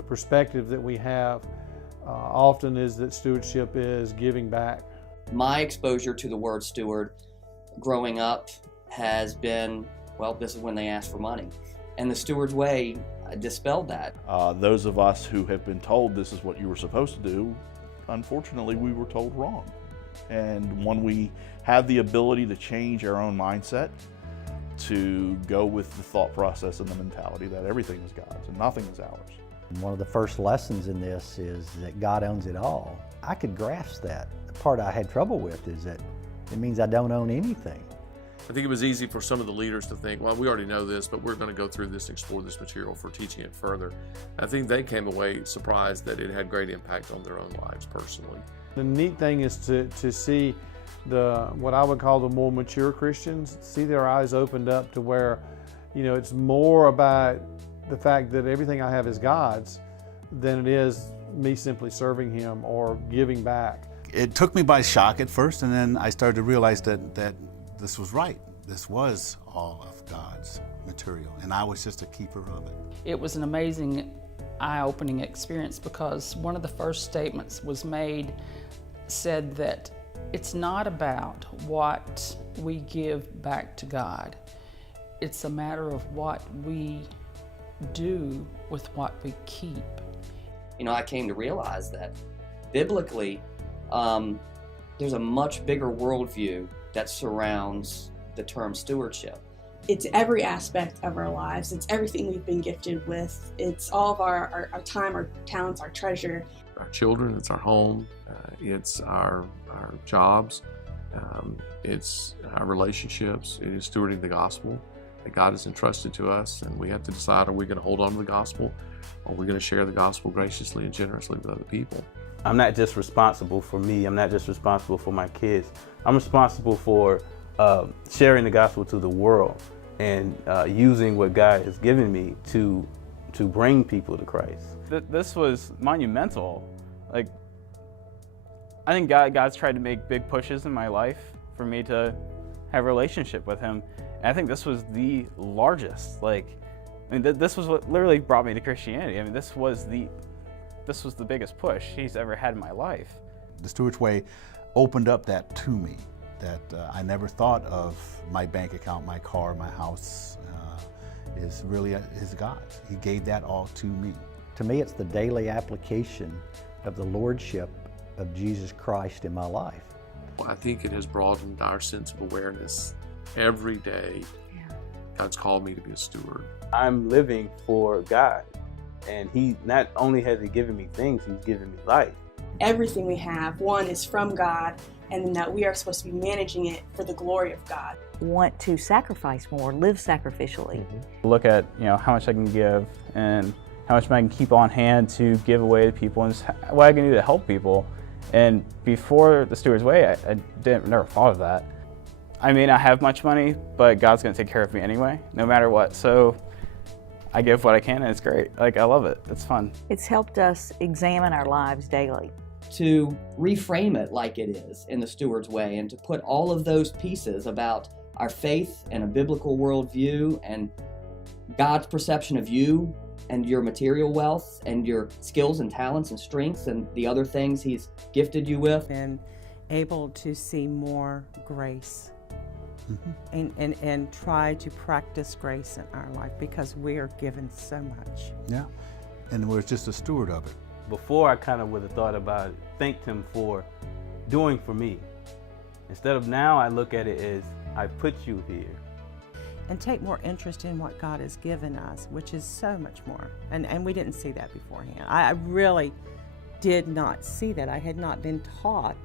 the perspective that we have often is that stewardship is giving back. My exposure to the word steward growing up has been, well, this is when they ask for money. And the Steward's Way dispelled that. Those of us who have been told this is what you were supposed to do, unfortunately we were told wrong. And when we have the ability to change our own mindset, to go with the thought process and the mentality that everything is God's and nothing is ours. One of the first lessons in this is that God owns it all. I could grasp that. The part I had trouble with is that it means I don't own anything. I think it was easy for some of the leaders to think, well, we already know this, but we're going to go through this and explore this material for teaching it further. I think they came away surprised that it had great impact on their own lives personally. The neat thing is to see what I would call the more mature Christians, see their eyes opened up to where, it's more about the fact that everything I have is God's than it is me simply serving Him or giving back. It took me by shock at first, and then I started to realize that this was right. This was all of God's material, and I was just a keeper of it. It was an amazing, eye-opening experience because one of the first statements was made, said that it's not about what we give back to God. It's a matter of what we do with what we keep. I came to realize that biblically, there's a much bigger worldview that surrounds the term stewardship. It's every aspect of our lives. It's everything we've been gifted with. It's all of our time, our talents, our treasure. Our children, it's our home, it's our jobs, it's our relationships, it is stewarding the gospel that God has entrusted to us, and we have to decide, are we going to hold on to the gospel, or are we going to share the gospel graciously and generously with other people? I'm not just responsible for me, I'm not just responsible for my kids, I'm responsible for sharing the gospel to the world and using what God has given me to bring people to Christ. This was monumental. I think God's tried to make big pushes in my life for me to have a relationship with Him. And I think this was the largest. This was what literally brought me to Christianity. This was the biggest push He's ever had in my life. The Steward's Way opened up that to me, that I never thought of my bank account, my car, my house, is really His God's. He gave that all to me. To me, it's the daily application of the Lordship of Jesus Christ in my life. I think it has broadened our sense of awareness. Every day, God's called me to be a steward. I'm living for God, and He not only has He given me things, He's given me life. Everything we have, one, is from God, and then that we are supposed to be managing it for the glory of God. Want to sacrifice more, live sacrificially. Look at how much I can give and how much I can keep on hand to give away to people and just what I can do to help people. And before the Steward's Way, I never thought of that. I may not have much money, but God's going to take care of me anyway, no matter what. So I give what I can, and it's great. I love it. It's fun. It's helped us examine our lives daily. To reframe it like it is in the Steward's Way, and to put all of those pieces about our faith and a biblical worldview and God's perception of you and your material wealth and your skills and talents and strengths and the other things He's gifted you with. And able to see more grace and try to practice grace in our life because we are given so much. Yeah, and we're just a steward of it. Before I kind of would have thought about it, thanked Him for doing for me. Instead of now, I look at it as I put you here. And take more interest in what God has given us, which is so much more. And we didn't see that beforehand. I really did not see that. I had not been taught.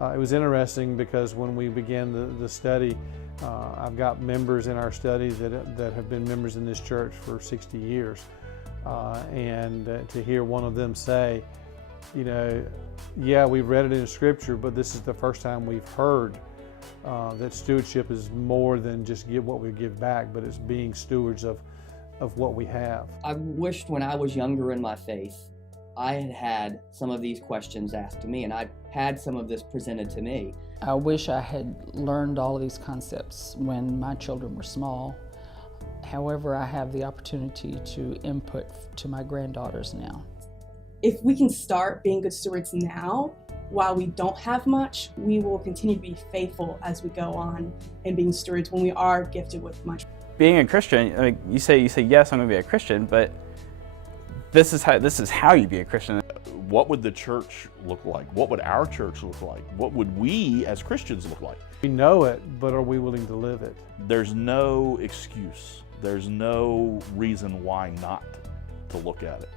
It was interesting because when we began the study, I've got members in our study that have been members in this church for 60 years. And to hear one of them say, yeah, we've read it in Scripture, but this is the first time we've heard that stewardship is more than just give what we give back, but it's being stewards of what we have. I wished when I was younger in my faith, I had some of these questions asked to me, and I had some of this presented to me. I wish I had learned all of these concepts when my children were small. However, I have the opportunity to input to my granddaughters now. If we can start being good stewards now, while we don't have much, we will continue to be faithful as we go on and being stewards when we are gifted with much. Being a Christian, I mean, you say yes, I'm going to be a Christian, but this is how you be a Christian. What would the church look like? What would our church look like? What would we as Christians look like? We know it, but are we willing to live it? There's no excuse. There's no reason why not to look at it.